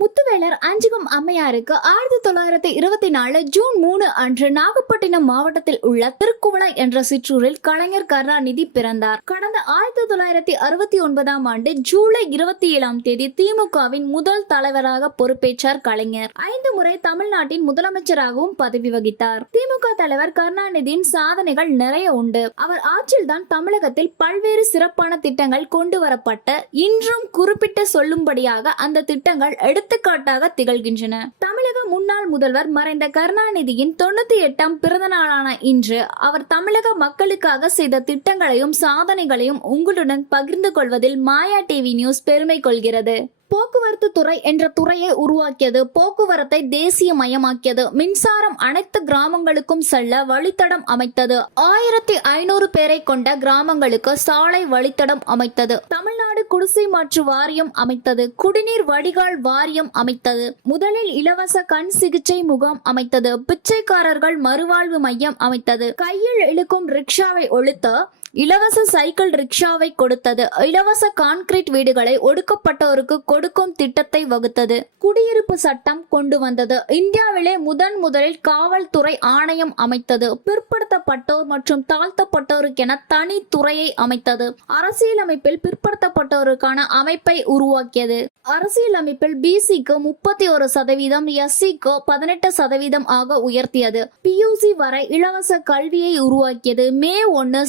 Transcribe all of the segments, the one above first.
முத்துவேலர் அஞ்சுகம் அம்மையாருக்கு ஆயிரத்தி தொள்ளாயிரத்தி இருபத்தி நாலு ஜூன் மூணு அன்று நாகப்பட்டினம் மாவட்டத்தில் உள்ள திருக்குவளை என்ற சிற்றூரில் கலைஞர் கருணாநிதி பிறந்தார். கடந்த ஆயிரத்தி தொள்ளாயிரத்தி அறுபத்தி ஒன்பதாம் ஆண்டு ஜூலை இருபத்தி ஏழாம் தேதி திமுகவின் முதல் தலைவராக பொறுப்பேற்றார் கலைஞர். ஐந்து முறை தமிழ்நாட்டின் முதலமைச்சராகவும் பதவி வகித்தார். திமுக தலைவர் கருணாநிதியின் சாதனைகள் நிறைய உண்டு. அவர் ஆட்சியில்தான் தமிழகத்தில் பல்வேறு சிறப்பான திட்டங்கள் கொண்டு வரப்பட்ட இன்றும் குறிப்பிட்டு சொல்லும்படியாக அந்த திட்டங்கள் எடுத்துக்காட்டாக திகழ்கின்றன. தமிழக முன்னாள் முதல்வர் மறைந்த கருணாநிதியின் தொண்ணூத்தி எட்டாம் பிறந்த நாளான இன்று அவர் தமிழக மக்களுக்காக செய்த திட்டங்களையும் சாதனைகளையும் உங்களுடன் பகிர்ந்து கொள்வதில் மாயா டிவி நியூஸ் பெருமை கொள்கிறது. போக்குவரத்து துறை என்ற துறையை உருவாக்கியது போக்குவரத்தை தேசிய மயமாக்கியது மின்சாரம் அனைத்து கிராமங்களுக்கும் செல்ல வழித்தடம் அமைத்தது. ஆயிரத்தி ஐநூறு பேரை கொண்ட கிராமங்களுக்கு சாலை வழித்தடம் அமைத்தது. தமிழ் தமிழ்நாடு குடிசை மாற்று வாரியம் அமைத்தது. குடிநீர் வடிகால் வாரியம் அமைத்தது. முதலில் இலவச கண் சிகிச்சை முகாம் அமைத்தது. பிச்சைக்காரர்கள் மறுவாழ்வு மையம் அமைத்தது. கையில் இழுக்கும் ரிக்ஷாவை ஒழித்த இலவச சைக்கிள் ரிக்ஷாவை கொடுத்தது. இலவச கான்கிரீட் வீடுகளை ஒடுக்கப்பட்டோருக்கு கொடுக்கும் திட்டத்தை வகுத்தது. குடியிருப்பு சட்டம் கொண்டு வந்தது. இந்தியாவிலே முதன் முதலில் காவல்துறை ஆணையம் அமைத்தது. பிற்படுத்தப்பட்டோர் மற்றும் தாழ்த்தப்பட்டோருக்கென தனி துறையை அமைத்தது. அரசியலமைப்பில் பிற்படுத்தப்பட்டோருக்கான அமைப்பை உருவாக்கியது. அரசியலமைப்பில் பிசிக்கு முப்பத்தி ஒரு சதவீதம் எஸ்சிக்கு பதினெட்டு சதவீதம் ஆக உயர்த்தியது. பியூசி வரை இலவச கல்வியை உருவாக்கியது. மே ஒன்னு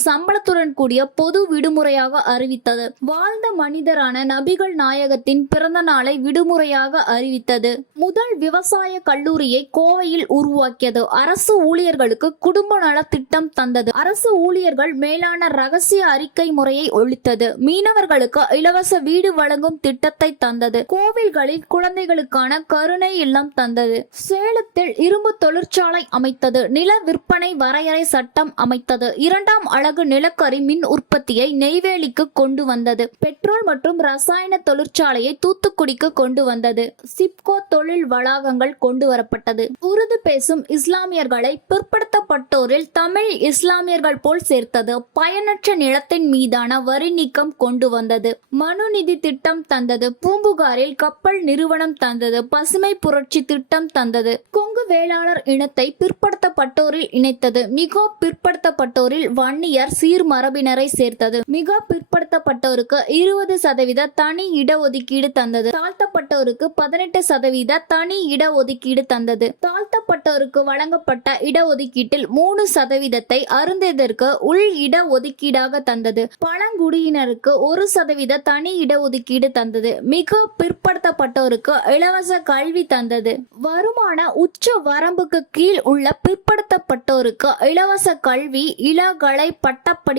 சம்பளத்துடன் கூடிய பொது விடுமுறையாக அறிவித்தது. வாழ்ந்த மனிதரான நபிகள் நாயகத்தின் பிறந்த நாளை விடுமுறையாக அறிவித்தது. முதல் விவசாய கல்லூரியை கோவையில் உருவாக்கியது. அரசு ஊழியர்களுக்கு குடும்ப நல திட்டம் தந்தது. அரசு ஊழியர்கள் மேலான ரகசிய அறிக்கை முறையை ஒழித்தது. மீனவர்களுக்கு இலவச வீடு வழங்கும் திட்டத்தை தந்தது. கோவில்களில் குழந்தைகளுக்கான கருணை இல்லம் தந்தது. சேலத்தில் இரும்பு தொழிற்சாலை அமைத்தது. நில விற்பனை வரையறை சட்டம் அமைத்தது. இரண்டாம் அழகு நிலக்கரி மின் உற்பத்தியை நெய்வேலிக்கு கொண்டு வந்தது. பெட்ரோல் மற்றும் ரசாயன தொழிற்சாலையை தூத்துக்குடிக்கு கொண்டு வந்தது. சிப்கோ தொழில் வளாகங்கள் கொண்டு வரப்பட்டது. உருது பேசும் இஸ்லாமியர்களை பிற்படுத்தப்பட்டோரில் தமிழ் இஸ்லாமியர்கள் போல் சேர்த்தது. பயனற்ற நிலத்தின் மீதான வரி நீக்கம் கொண்டு வந்தது. மனு நிதி திட்டம் தந்தது. பூம்புகாரில் கப்பல் நிறுவனம் தந்தது. பசுமை புரட்சி திட்டம் தந்தது. கொங்கு வேளாளர் இனத்தை பிற்படுத்தப்பட்டோரில் இணைத்தது. மிக பிற்படுத்தப்பட்டோரில் வன்னியர் சீர்ம மரபினரை சேர்த்தது. மிக பிற்படுத்தப்பட்டோருக்கு இருபது சதவீத தனி இடஒதுக்கீடு தந்தது. தாழ்த்தப்பட்டோருக்கு பதினெட்டு சதவீத தனி இடஒதுக்கீடு தந்தது. தாழ்த்தப்பட்டோருக்கு வழங்கப்பட்ட இடஒதுக்கீட்டில் மூணு சதவீதத்தை அருந்ததற்கு உள் இடஒதுக்கீடாக தந்தது. பழங்குடியினருக்கு ஒரு சதவீத தனி இடஒதுக்கீடு தந்தது. மிக பிற்படுத்தப்பட்டோருக்கு இலவச கல்வி தந்தது. வருமான உச்ச வரம்புக்கு கீழ் உள்ள பிற்படுத்தப்பட்டோருக்கு இலவச கல்வி இளகலை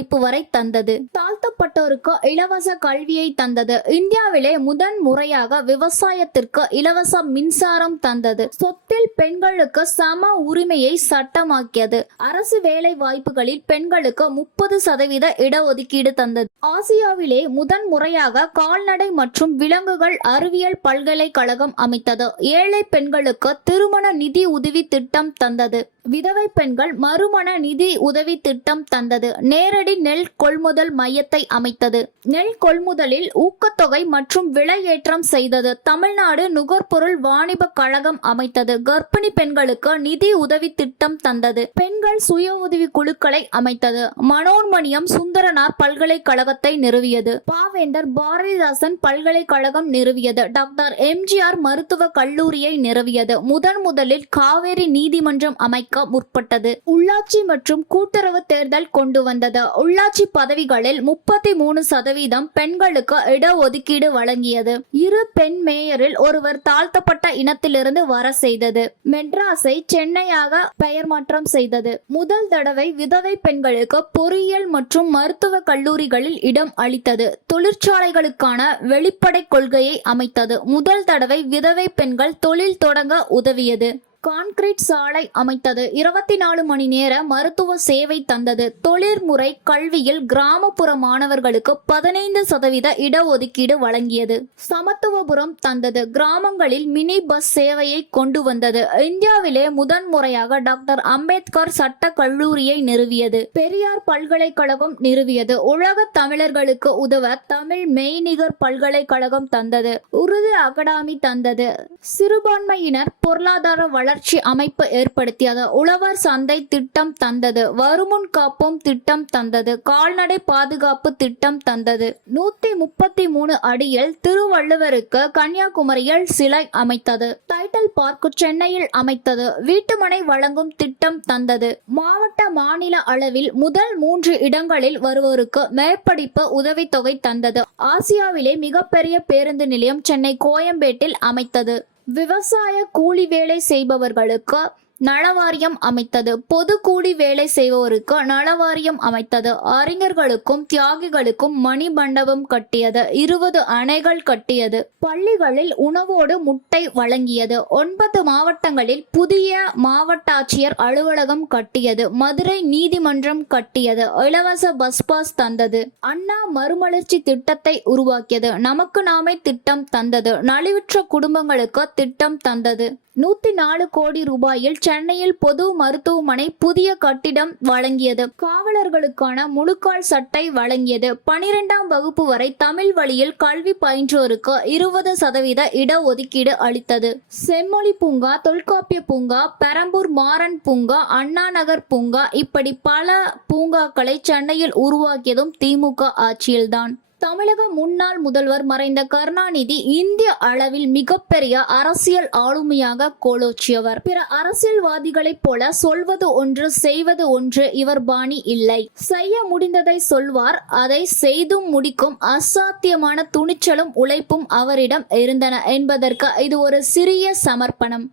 படிப்பு வரை தந்தது. தாழ்த்தப்பட்டோருக்கு இலவச கல்வியை தந்தது. இந்தியாவிலே முதன் முறையாக விவசாயத்திற்கு இலவச மின்சாரம் தந்தது. சொத்தில் பெண்களுக்கு சம உரிமையை சட்டமாக்கியது. அரசு வேலை வாய்ப்புகளில் பெண்களுக்கு முப்பது சதவீத இடஒதுக்கீடு தந்தது. ஆசியாவிலே முதன் முறையாக கால்நடை மற்றும் விலங்குகள் அறிவியல் பல்கலைக்கழகம் அமைத்தது. ஏழை பெண்களுக்கு திருமண நிதி உதவி திட்டம் தந்தது. விதவை பெண்கள் மறுமண நிதி உதவி திட்டம் தந்தது. நேரடி நெல் கொள்முதல் மையத்தை அமைத்தது. நெல் கொள்முதலில் ஊக்கத்தொகை மற்றும் விலையேற்றம் செய்தது. தமிழ்நாடு நுகர்பொருள் வாணிப கழகம் அமைத்தது. கர்ப்பிணி பெண்களுக்கு நிதி உதவி திட்டம் தந்தது. பெண்கள் சுய உதவி குழுக்களை அமைத்தது. மனோன்மணியம் சுந்தரனார் பல்கலைக்கழகத்தை நிறுவியது. பாவேந்தர் பாரதிதாசன் பல்கலைக்கழகம் நிறுவியது. டாக்டர் எம்ஜிஆர் மருத்துவ கல்லூரியை நிறுவியது. முதன் முதலில் காவேரி நீதிமன்றம் அமைக்க முற்பட்டது. உள்ளாட்சி மற்றும் கூட்டுறவு தேர்தல் கொண்டு வந்தது. உள்ளாட்சி பதவிகளில் முப்பத்தி மூணு சதவீதம் பெண்களுக்கு இடஒதுக்கீடு வழங்கியது. இரு பெண் மேயரில் ஒருவர் தாழ்த்தப்பட்ட இனத்திலிருந்து வர செய்தது. மெட்ராஸை சென்னையாக பெயர் மாற்றம் செய்தது. முதல் தடவை விதவை பெண்களுக்கு பொறியியல் மற்றும் மருத்துவ கல்லூரிகளில் இடம் அளித்தது. தொழிற்சாலைகளுக்கான வெளிப்படை கொள்கையை அமைத்தது. முதல் தடவை விதவை பெண்கள் தொழில் தொடங்க உதவியது. கான்கிரீட் சாலை அமைத்தது. இருபத்தி நாலு மணி நேர மருத்துவ சேவை தந்தது. தொழிற்முறை கல்வியில் கிராமப்புற மாணவர்களுக்கு பதினைந்து சதவீத இடஒதுக்கீடு வழங்கியது. சமத்துவபுரம் தந்தது. கிராமங்களில் மினி பஸ் சேவையை கொண்டு வந்தது. இந்தியாவிலே முதன்முறையாக டாக்டர் அம்பேத்கர் சட்ட கல்லூரியை நிறுவியது. பெரியார் பல்கலைக்கழகம் நிறுவியது. உலக தமிழர்களுக்கு உதவ தமிழ் மெய்நிகர் பல்கலைக்கழகம் தந்தது. உருது அகாடமி தந்தது. சிறுபான்மையினர் பொருளாதார வளர்ச்சி அமைப்பு ஏற்படுத்தியது. உழவர் சந்தை திட்டம் தந்தது. வருமுன் காப்போம் திட்டம் தந்தது. கால்நடை பாதுகாப்பு திட்டம் தந்தது. நூத்தி முப்பத்தி மூணு அடியில் திருவள்ளுவருக்கு கன்னியாகுமரியில் சிலை அமைத்தது. டைட்டில் பார்க் சென்னையில் அமைத்தது. வீட்டுமனை வழங்கும் திட்டம் தந்தது. மாவட்ட மாநில அளவில் முதல் மூன்று இடங்களில் வருவோருக்கு மேற்படிப்பு உதவித்தொகை தந்தது. ஆசியாவிலே மிகப்பெரிய பேருந்து நிலையம் சென்னை கோயம்பேட்டில் அமைத்தது. விவசாய கூலி வேலை செய்பவர்களுக்கு நலவாரியம் அமைத்தது. பொது கூடி வேலை செய்வோருக்கு நலவாரியம் அமைத்தது. அறிஞர்களுக்கும் தியாகிகளுக்கும் மணிமண்டபம் கட்டியது. இருபது அணைகள் கட்டியது. பள்ளிகளில் உணவோடு முட்டை வழங்கியது. ஒன்பது மாவட்டங்களில் புதிய மாவட்டாட்சியர் அலுவலகம் கட்டியது. மதுரை நீதிமன்றம் கட்டியது. இலவச பஸ் பாஸ் தந்தது. அண்ணா மறுமலர்ச்சி திட்டத்தை உருவாக்கியது. நமக்கு நாமே திட்டம் தந்தது. நலிவுற்ற குடும்பங்களுக்கு திட்டம் தந்தது. நூத்தி நாலு கோடி ரூபாயில் சென்னையில் பொது மருத்துவமனை புதிய கட்டிடம் வழங்கியது. காவலர்களுக்கான முழுக்கால் சட்டை வழங்கியது. பனிரெண்டாம் வகுப்பு வரை தமிழ் வழியில் கல்வி பயின்றோருக்கு இருபது சதவீத இடஒதுக்கீடு அளித்தது. செம்மொழி பூங்கா தொல்காப்பிய பூங்கா பெரம்பூர் மாறன் பூங்கா அண்ணா நகர் பூங்கா இப்படி பல பூங்காக்களை சென்னையில் உருவாக்கியதும் திமுக ஆட்சியில்தான். தமிழக முன்னாள் முதல்வர் மறைந்த கருணாநிதி இந்திய அளவில் மிகப்பெரிய அரசியல் ஆளுமையாக கோலோச்சியவர். பிற அரசியல்வாதிகளைப் போல சொல்வது ஒன்று செய்வது ஒன்று இவர் பாணி இல்லை. செய்ய முடிந்ததை சொல்வார் அதை செய்தும் முடிக்கும் அசாத்தியமான துணிச்சலும் உழைப்பும் அவரிடம் இருந்தன என்பதற்கு இது ஒரு சிறிய சமர்ப்பணம்.